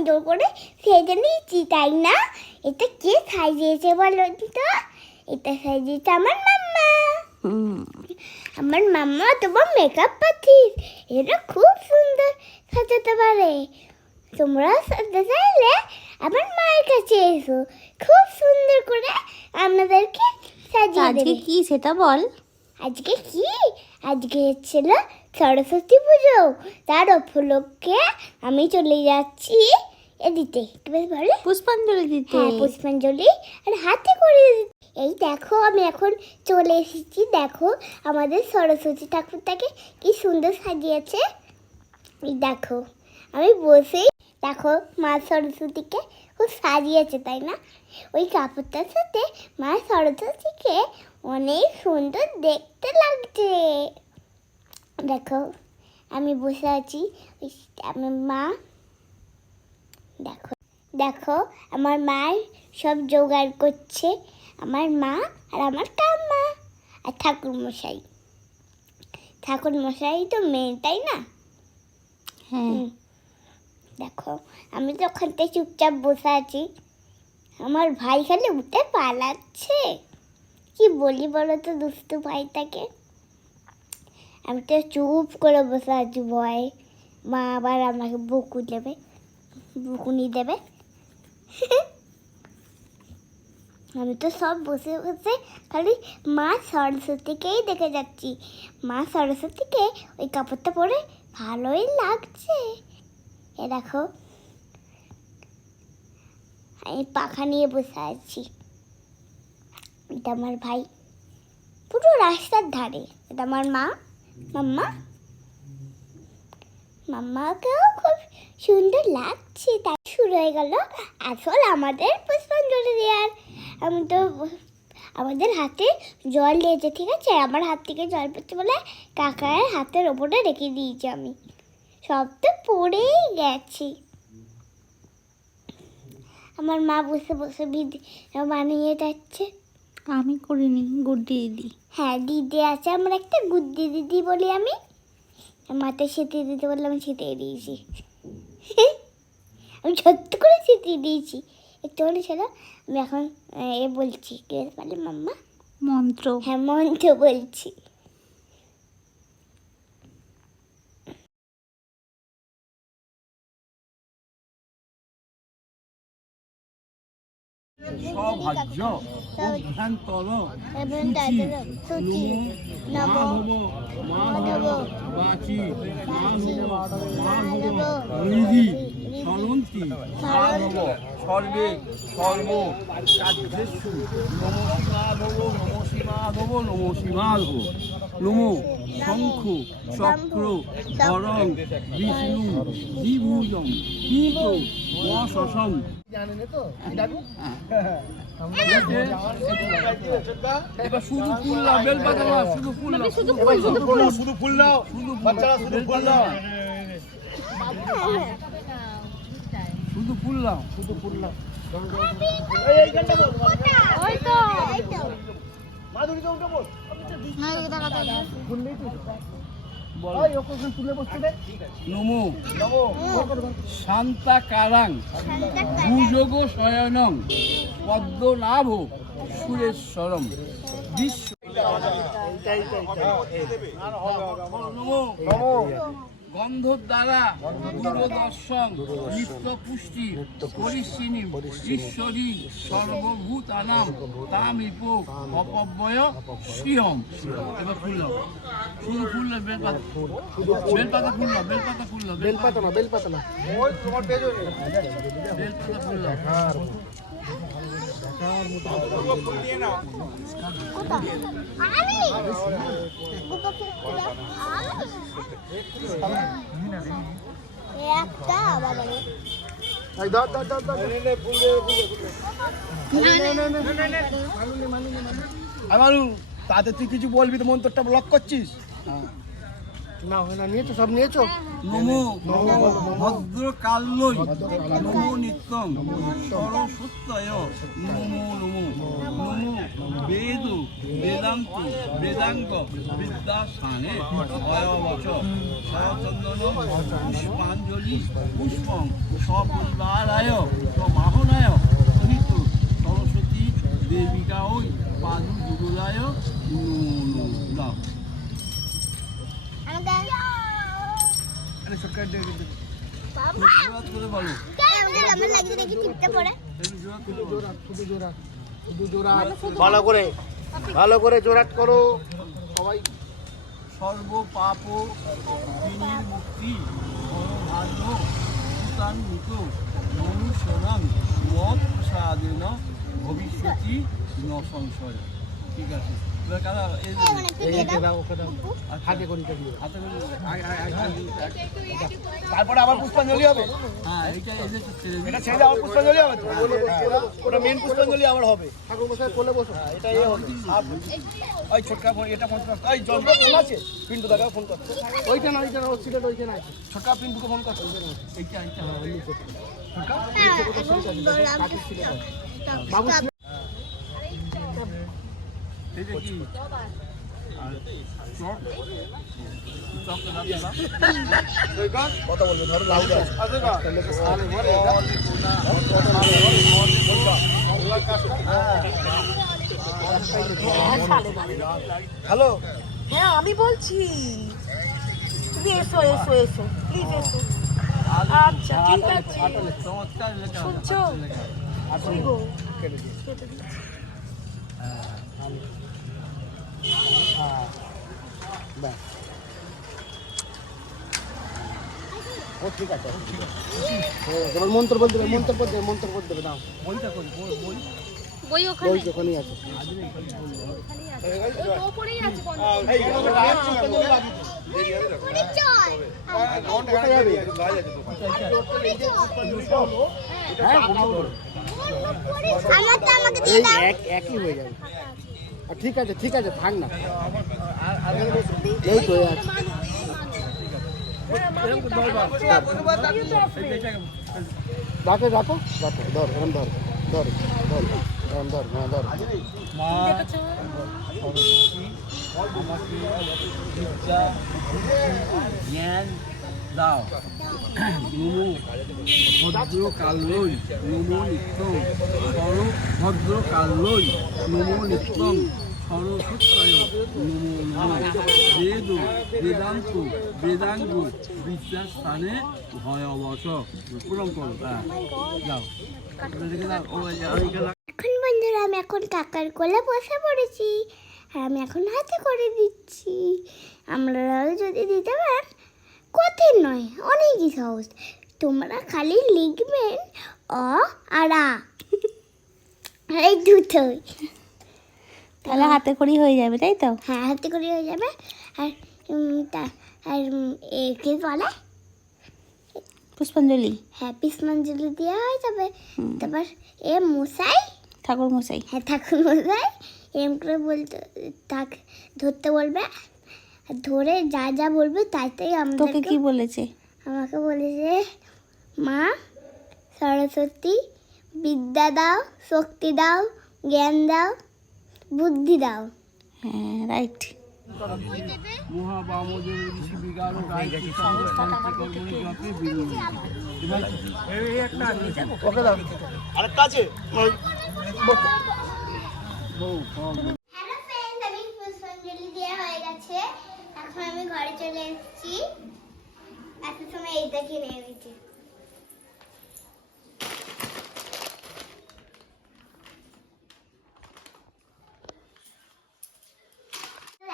সুন্দর করে সেজে নিয়েছি, তাই না? এটা কে সাজিয়েছে বলো তো? এটা সাজিয়েছে আমার মাম্মা। আমার মাম্মা তোমার মেকআপ আর্টিস্ট, এটা খুব সুন্দর সাজাতে পারে। তোমরা সাজতে চাইলে আমার মায়ের কাছে এসো, খুব সুন্দর করে আপনাদেরকে সাজিয়ে দেবে। আজকে কি সেটা বল। আজকে কি? আজকে ছিল সরস্বতী পুজো, তার উপলক্ষে আমি চলে যাচ্ছি দিতে, বলে পুষ্পাঞ্জলি দিতে। হ্যাঁ, পুষ্পাঞ্জলি আর হাতে করে দিতে। এই দেখো আমি এখন চলে এসেছি, দেখো আমাদের সরস্বতী ঠাকুরটাকে কি সুন্দর সাজিয়েছে। এই দেখো আমি বসেই, দেখো মা সরস্বতীকে খুব সাজিয়েছে, তাই না? ওই কাপড়টার সাথে মা সরস্বতীকে অনেক সুন্দর দেখতে লাগছে। দেখো আমি বসে আছি, আমার মা, দেখো দেখো আমার মা সব জোগাড় করছে, আমার মা আর আমার কাম্মা আর ঠাকুরমশাই তো মেয়ে, তাই না? হ্যাঁ। দেখো আমি তো ওখান থেকে চুপচাপ বসে আছি, আমার ভাই খালি উঠে পালাচ্ছে। কি বলি বলো তো দুষ্টু ভাইটাকে। আমি তো চুপ করে বসে আছি ভয়ে, মা আবার আমাকে বকুনি দেবে। আমি তো সব বসে বসে খালি মা সরস্বতীকেই দেখে যাচ্ছি। মা সরস্বতীকে ওই কাপড়টা পরে ভালোই লাগছে। এ দেখো আমি পাখা নিয়ে বসে আছি, এটা আমার ভাই পুরো রাস্তার ধারে, এটা আমার মাম্মাকেও খুব সুন্দর লাগছে। তাই শুরু হয়ে গেল আসল আমাদের পুষ্পাঞ্জলি দেওয়ার। আমি তো আমাদের হাতে জল দিয়েছে, ঠিক আছে? আমার হাত থেকে জল পড়ছে বলে কাকার হাতের ওপরে রেখে দিয়েছি আমি, সব তো পড়েই গেছি। আমার মা বসে বসে বানিয়ে যাচ্ছে। আমি করিনি, গুড্ডি দিদি। হ্যাঁ, দিদি আছে আমার একটা, গুড্ডি দিদি বলি আমি। মাথায় সেঁতিয়ে দিতে বললে আমি সেঁতিয়ে দিয়েছি। আমি ছোট্ট করে সেঁতিয়ে দিয়েছি, একটু হলে ছিল। আমি এখন বলছি কি বলে মাম্মা? মন্ত্র। হ্যাঁ, মন্ত্র বলছি। সভাজ্য অভ্যন্তর শুচি নমো মাধব বাচি মাধব হৃদি সরন্তি মাধব সর্বে সর্ব কার্যেষু নমো শিবাধব নমো শিবাধব নমো শঙ্খ চক্র ধরং বিষ্ণু দ্বিভুজং পীত মশসং। এবার শুধু ফুল নাও, বেলপাতা নাও, শুধু ফুল নাও, শুধু ফুল নাও, বাচ্চারা শুধু ফুল নাও, শুধু ফুল নাও, শুধু ফুল নাও। ওই তো মাধুরী তো উঠে বল। নমো শান্তাকারাং ভুজগ শয়নং পদ্মনাভ সুরেশ্বরম বিশ্ব। গন্ধর দ্বারা দূরদর্শন নিত্য পুষ্টি পরিশ্রিণী ঈশ্বরী সর্বভূতানাম তামিপ অপব্যয় সিহম। এবার ফুল নাও, শুধু ফুল না, বেলপাতা ফুল নাও, বেলপাতা ফুল নাও, বেলপাতা না, বেলপাতা না, ওই তোমার পেছনে বেলপাতা ফুল নাও। ফুল নিয়ে নাও। তাতে তুই কিছু বলবি তো, মন্তরটা ব্লক করছিস। না হয় না, নিয়েছো সব নিয়েছো? নমো ভদ্র কাল্যই নমো নিত্যং সরস্বত্যয় নমো নমো নমো বেদ বেদান্ত বেদাঙ্গ বিদ্যাসানে ভয়বচ শরচন্দন পুষ্পাঞ্জলি পুষ্পং সপরিবারায় সমাহনায় সহিত সরস্বতী দেবিকা ওই পাদু যুগলায় নমো নমঃ। আরে সরকার দিয়ে দিতে জোরাত করে বলো, আমার লাগিয়ে দেখি টিপটা পড়ে। জোরাত করে বলো। শুধু জোরাট, শুধু জোরাট, ভালো করে জোরাট করো সবাই। সর্ব পাপ বিনির্মুক্তি সর্বভাগ্য ভূতান্বিত মনুষ্যরাং মত প্রসাদেন ভবিষ্যতি ন সংশয়। ঠিক আছে, এবার কারা এই যে এইটা দাও, ওকে দাও, হাতে করে দিও। হাতে করে তারপরে আবার পুষ্পাঞ্জলি হবে। হ্যাঁ এইটা এই যে ছেড়ে দিই। এটা ছেড়ে আবার পুষ্পাঞ্জলি হবে তো? ওটা মেন পুষ্পাঞ্জলি আবার হবে। ঠাকুর মশাই কোলে বসো। এটা এই হবে। ওই ছোটকা ফোন, এটা ফোন করতে, ওই জলটা ফোন আছে, পিন্টু দাদা ফোন করতে। ওইটা না, ওর সিলেট ওইখানে আছে। ছোটকা পিন্টুকে ফোন করতে। এইটা এইটা ছোটকা বাবু এইটা কি আর চক চকটা দাও। কথা বলবে, ধরো লাউড আছে। হ্যালো, হ্যাঁ আমি বলছি, তুমি এসো এসো এসো প্লিজ এসো। আচ্ছা ঠিক আছে, চমৎকার লেখা শুনছো? ওই গো, কেটে দিচ্ছি। ও ঠিক আছে, এবার মন্ত্র বলতে দেবে, মন্ত্র বলতে দেবে, দাও। বইটা করি বই বই ওই ওখানেই আছে। এই একই হয়ে যাবে। ঠিক আছে ঠিক আছে, থাক না, এই তো আছে। রাখো রাখো রাখো, ধর এরম ধর, ধর ধর এরম ধর, হ্যাঁ ধর। মা সরস্বতী আমাকে বিদ্যা জ্ঞান দাও। নমো ভদ্র কাল্যই নমো নিত্যং ভদ্র কাল্যই নমো নিত্যং সরস্বত্যয় নমো নমঃ। বেদ বেদান্ত বেদাঙ্গ বিদ্যাস্থানে ভয়বশ। পূরণ করো, হ্যাঁ যাও রেখে দাও। ও এখন বন্ধুরা আমি এখন কাকার কোলে বসে পড়েছি আর আমি এখন হাতে করে দিচ্ছি। আমরাও যদি দিতে পারেন, কঠিন নয়, অনেকই সহজ। তোমরা খালি লিখবেন অ আর আ, এই দুটোই। তাহলে হাতে করেই হয়ে যাবে, তাই তো? হ্যাঁ হাতে করে হয়ে যাবে। আর একে বলে পুষ্পাঞ্জলি, হ্যাঁ পুষ্পাঞ্জলি দেওয়া হয়ে যাবে। তারপর এ মশাই, ঠাকুর মশাই। হ্যাঁ ঠাকুর মশাই এরম করে বলতে ধরতে বলবে, আর ধরে যা যা বলবে তাই তাই তোকে আমাদেরকে, কি বলেছে? আমাকে বলেছে মা সরস্বতী বিদ্যা দাও, শক্তি দাও, জ্ঞান দাও, বুদ্ধি দাও। হ্যাঁ রাইট। মহাবামদেব ঋষি বিগার গায়ত্রী ছন্দ শান্তি কর্মণি জপে বিরোধী। ওকে দাও, আরেকটা আছে। হ্যালো ফ্রেন্ডস, আমি পুষ্পাঞ্জলি দেওয়া হয়ে গেছে। এখন আমি ঘরে চলে এসেছি। এত সময় এইটা কিনে এনেছি।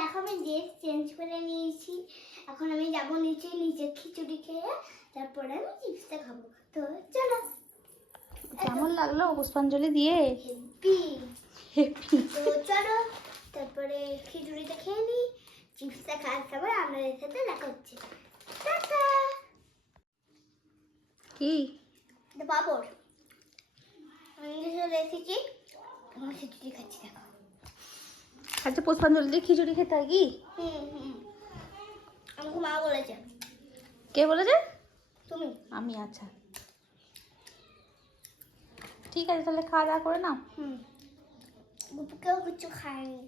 এখন আমি ড্রেস চেঞ্জ করে নিয়েছি। এখন আমি যাবো নিচে, নিচে খিচুড়ি খেয়ে তারপরে আমি চিপসটা খাবো। তো চলো। কেমন লাগলো পুষ্পাঞ্জলি দিয়ে? হেপি। তো চলো তারপরে খিচুড়িটা খেয়ে নিই, চিপসটা খাওয়ার সময় আপনাদের সাথে দেখা হচ্ছে। টাটা। কি বাবর আমি চলে এসেছি, এখন খিচুড়ি খাচ্ছি, দেখো। আচ্ছা পুষ্পাঞ্জলি দিয়ে খিচুড়ি খেতে হয় কি? হুম হুম। আমাকে মা বলেছে কে বলেছে? তুমি। আমি, আচ্ছা ঠিক আছে, তাহলে খাওয়া দাওয়া করে নাও। কেউ কিছু খায়নি।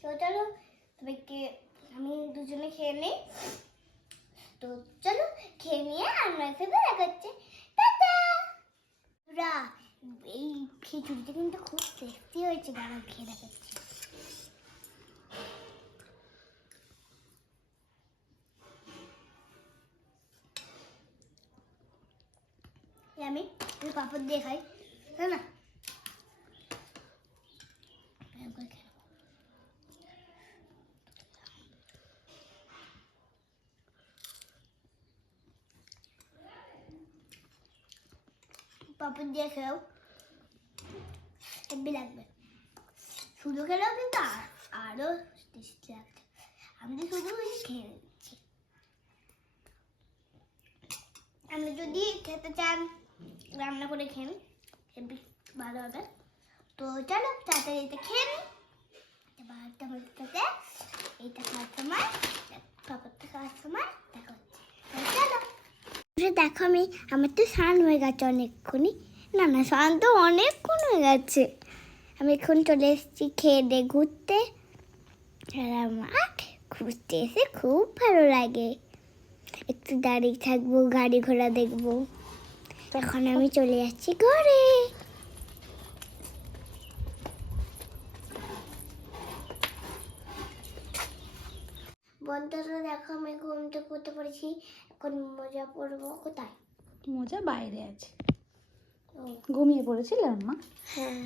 তো চলো সবাইকে আমি দুজনে খেয়ে নিই। তো চলো খেয়ে নিয়ে আমার সাথে দেখাচ্ছে। টাটা। পুরা এই খিচুড়িটা কিন্তু খুব টেস্টি হয়েছে, দাঁড়াও খেয়ে দেখাচ্ছি। আমি পাপড় দিয়ে খাই, তাই না? পাপড় দিয়ে খেয়েও হেব্বি লাগবে, শুধু খেলেও কিন্তু আরো টেস্টি লাগছে। আমি তো শুধু খেয়ে নিচ্ছি। আপনি যদি খেতে চান রান্না করে খেন, হেব্বি ভালো হবে। তো চলো তাড়াতাড়ি এটা খেয়ে নিই। এবার তোমাদের সাথে এইটা খাওয়ার সময়, পাপড়টা খাওয়ার সময় দেখা হচ্ছে। চলো দেখো, আমার তো স্নান হয়ে গেছে অনেকক্ষণই। না স্নান তো অনেকক্ষণ হয়ে গেছে। আমি এখন চলে এসেছি খেয়ে দিয়ে ঘুরতে। আর আমার ঘুরতে এসে খুব ভালো লাগে, একটু দাঁড়িয়ে থাকবো, গাড়ি ঘোড়া দেখবো। এখন আমি চলে যাচ্ছি ঘরে। বন্ধুরা দেখো, আমি ঘুম থেকে উঠে পড়েছি। এখন মজা পড়বো কোথায়? মোজা বাইরে আছে। ও, ঘুমিয়ে পড়েছিলাম মা? হ্যাঁ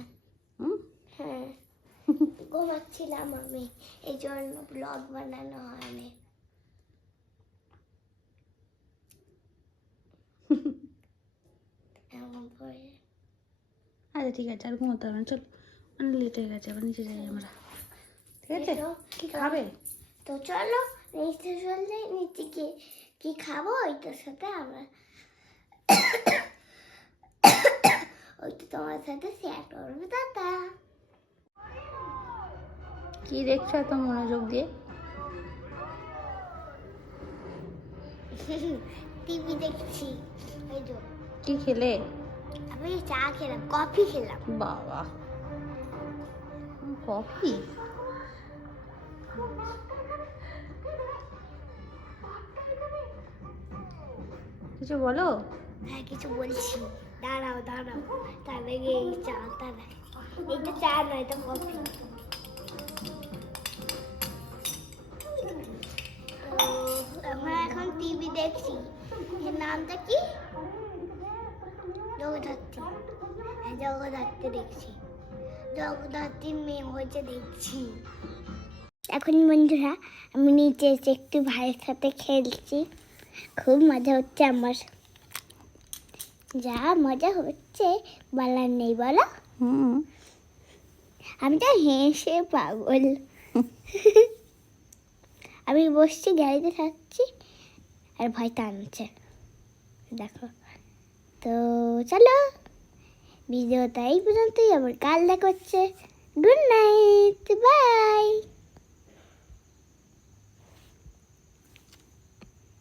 হ্যাঁ ঘুমাচ্ছিলাম আমি, এই জন্য ব্লগ বানানো হয়নি। এমন করে আচ্ছা ঠিক আছে, আর ঘুমোতে হবে না, চল অনেক লেট হয়ে গেছে, আবার নিচে যাই আমরা। ঠিক আছে, কি খাবে? তো চলো নিচে চললে, নিচে গিয়ে কি খাবো ওইটার সাথে আমরা ওইটা তোমার সাথে শেয়ার করবো। দাদা কি দেখছো এত মনোযোগ দিয়ে? টিভি দেখছি। ওই তো কি খেলে? আমি চা খেলাম, কফি খেলাম। বাবা, কফি? কিছু বলো। হ্যাঁ কিছু বলছি, দাঁড়াও দাঁড়াও। তার আগে এই চা, তার আগে এইটা চা নয়, এটা কফি। আমরা এখন টিভি দেখছি। এর নামটা কি? জগদ্ধাত্রী। হ্যাঁ জগদ্ধাত্রী দেখছি, জগদ্ধাত্রীর মেয়ে হয়েছে দেখছি। এখন বন্ধুরা আমি নিচে এসে একটু ভাইয়ের সাথে খেলছি, খুব মজা হচ্ছে আমার। যা মজা হচ্ছে বলার নেই, বলো। আমি তো হেসে পাগল। আমি বসছি, গাড়িতে থাকছি, আর ভাই টানছে, দেখো। তো চলো ভিডিওটা এই পর্যন্তই, আবার কাল দেখা হচ্ছে। Good night, by.